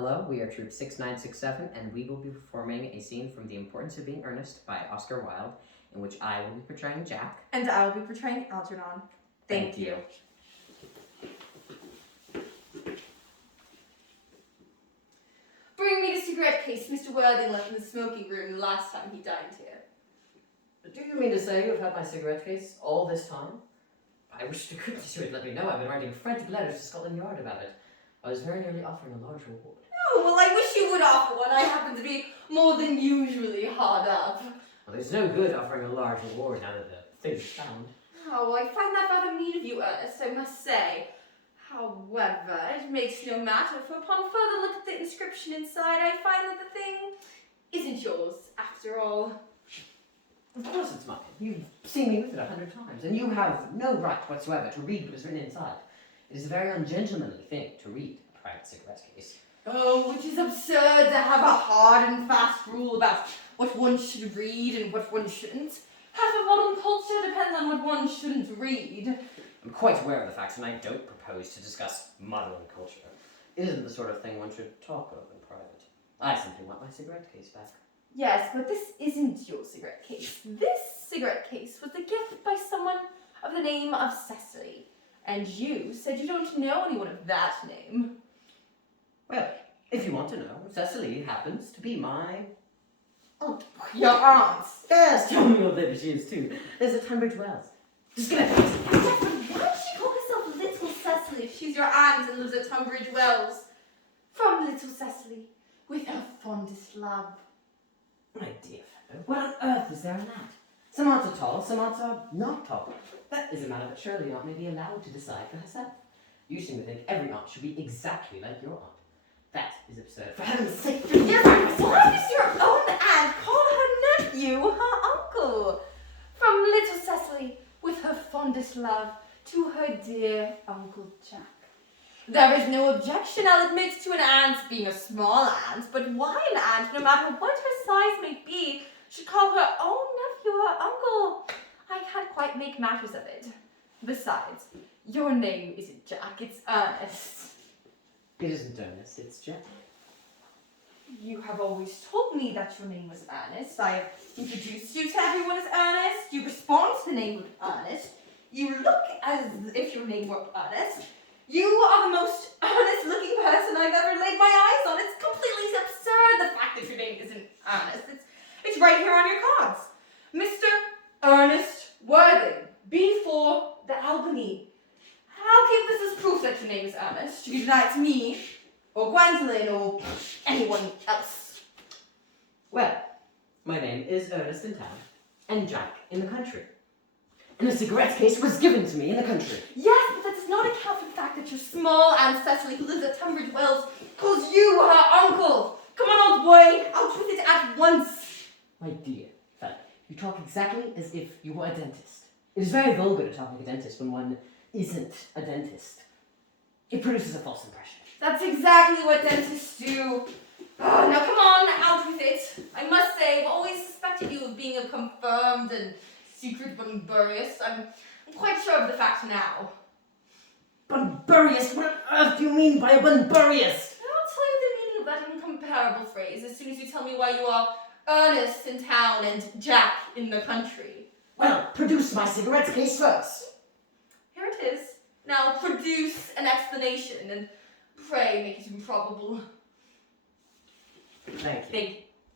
Hello, we are Troupe 6967, and we will be performing a scene from The Importance of Being Earnest by Oscar Wilde, in which I will be portraying Jack. And I will be portraying Algernon. Thank you. Bring me the cigarette case Mr. Worthing left in the smoking room the last time he dined here. Do you mean to say you have had my cigarette case all this time? I wish to goodness you had let me know. I've been writing frantic letters to Scotland Yard about it. I was very nearly offering a large reward. Oh, well, I wish you would offer one. I happen to be more than usually hard up. Well, there's no good offering a large reward now that the thing's found. Oh, I find that rather mean of you, Ernest, I must say. However, it makes no matter, for upon further look at the inscription inside, I find that the thing isn't yours, after all. Of course it's mine. You've seen me with it 100 times, and you have no right whatsoever to read what is written inside. It is a very ungentlemanly thing to read a private cigarette case. Oh, which is absurd to have a hard and fast rule about what one should read and what one shouldn't. Half of modern culture depends on what one shouldn't read. I'm quite aware of the facts, and I don't propose to discuss modern culture. It isn't the sort of thing one should talk of in private. I simply want my cigarette case back. Yes, but this isn't your cigarette case. This cigarette case was a gift by someone of the name of Cecily. And you said you don't know anyone of that name. Well, if you want to know, Cecily happens to be my aunt. Your aunt? Yes, tell me all that she is too. There's a Tunbridge Wells. Just get it. Yes, but why does she call herself Little Cecily if she's your aunt and lives at Tunbridge Wells? From Little Cecily, with her fondest love. My dear fellow, what on earth is there in that? Some aunts are tall, some aunts are not tall. That is a matter that surely aunt may be allowed to decide for herself. You seem to think every aunt should be exactly like your aunt. That is absurd. For heaven's sake, Yes, why does your own aunt call her nephew her uncle? From Little Cecily, with her fondest love, to her dear Uncle Jack. There is no objection, I'll admit, to an aunt being a small aunt, but why an aunt, no matter what her size may be, should call her own nephew her uncle? I can't quite make matters of it. Besides, your name isn't Jack, it's Ernest. It isn't Earnest, it's Jack. You have always told me that your name was Ernest. I have introduced you to everyone as Ernest. You respond to the name with Ernest. You look as if your name were Ernest. You are the most earnest-looking person I've ever laid my eyes on. It's completely absurd, the fact that your name isn't Ernest. It's right here on your cards. Mr. Earnest Worthing, B4, the Albany. I'll keep this as proof that your name is Ernest. You can deny it to me, or Gwendolyn, or anyone else. Well, my name is Earnest in town, and Jack in the country. And a cigarette case was given to me in the country. Yes, but that does not account for the fact that your small Aunt Cecily, who lives at Tunbridge Wells, calls you her uncle. Come on, old boy, out with it at once. My dear fellow, you talk exactly as if you were a dentist. It is very vulgar to talk like a dentist when one isn't a dentist. It produces a false impression. That's exactly what dentists do. Oh, now come on, out with it. I must say, I've always suspected you of being a confirmed and secret bunburyist. I'm quite sure of the fact now. Bunburyist? What on earth do you mean by a bunburyist? I'll tell you the meaning of that incomparable phrase as soon as you tell me why you are Ernest in town and Jack in the country. Well, produce my cigarette case first. Here it is. Now produce an explanation and pray make it improbable. Thank you. Thank you.